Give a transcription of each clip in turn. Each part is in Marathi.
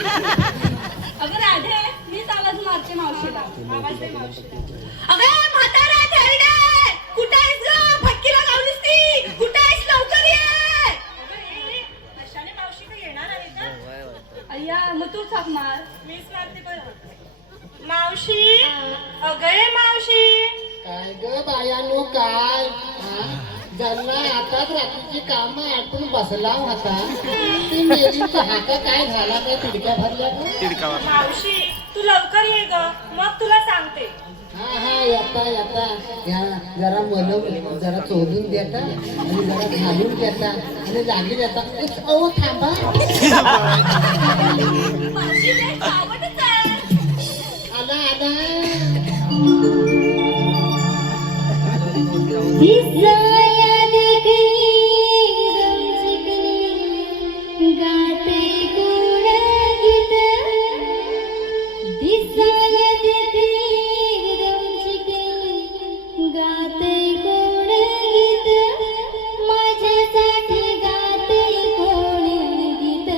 अगं राधे, मी आवाज मारते मावशीला. आवाज दे मावशीला. अगं म्हातारा थेरडे, कुठे आहेस ग? फटकीला लावलीस ती. कुठे आहेस? लवकर ये. अशाने मावशी का येणार आहे का? अय्या, मग तू थांब मार. मीच मारते बरं. मावशी, अगं मावशी. काय ग बायानो काय ज्यांना आताच रात्रीची कामं आटून बसला होता ती मेलीचा हाका काय झाला काय तिडक्या भरल्या मावशी, तू लवकर ये ग, मग तुला सांगते. हा हा येता येता या जरा मलम जरा चोलून देता आणि जरा घालून देता आणि जागी देता अहो थांबा माझी लेक आवडच आहे. आला आला दिसाया देखनी रमचिकनी गाते गोड गीत दिसाया देखनी रमचिकनी गाते गोड गीत माझ्यासाठी गाते गोड गीत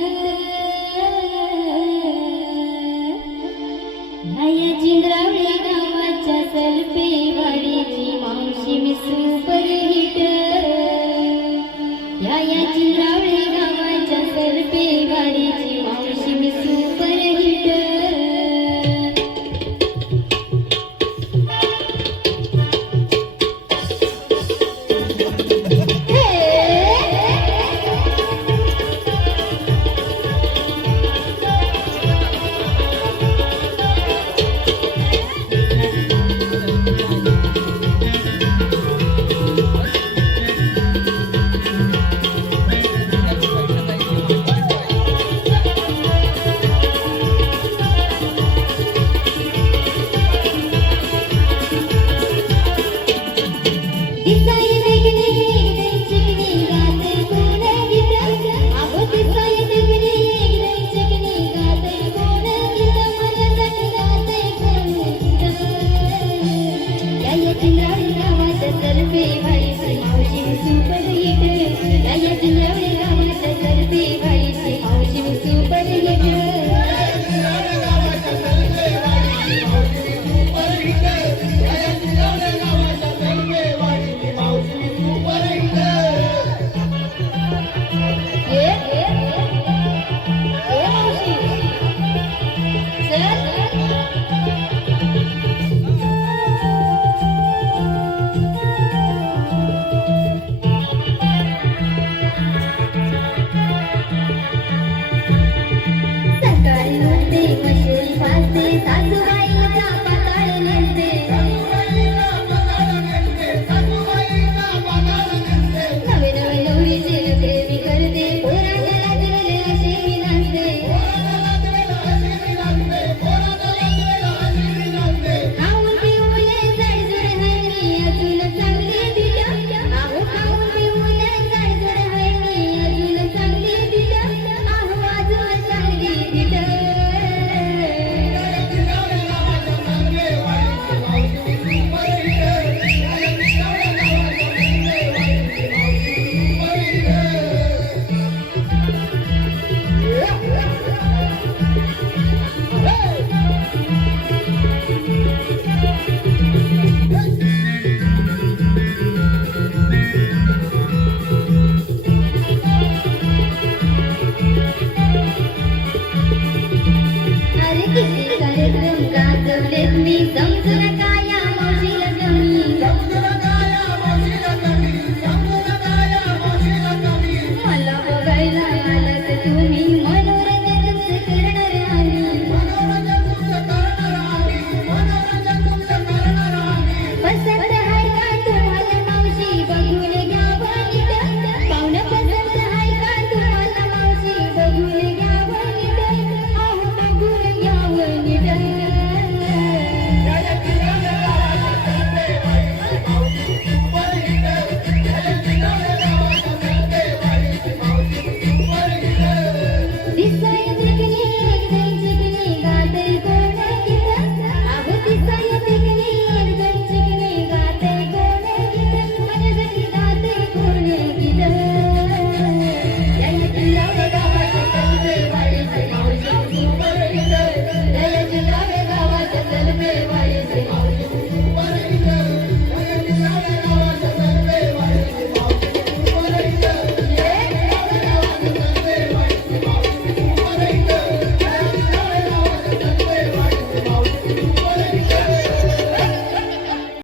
ह्या जिंद्रावळी गावाच्या सलपे वाडीची मावशी मी सुपर हिट या जिंद्रावळी गावाच्या सलपे वाडीची मावशी मी सुपर हिट दिसाया देखनी रमचिकनी गाते गोड गीत अगो दिसाया देखनी रमचिकनी गाते गोड गीत माझ्यासाठी गाते गोड गीत या जिंद्रावळी गावाच्या सलपे वाडीची मावशी मी सुपर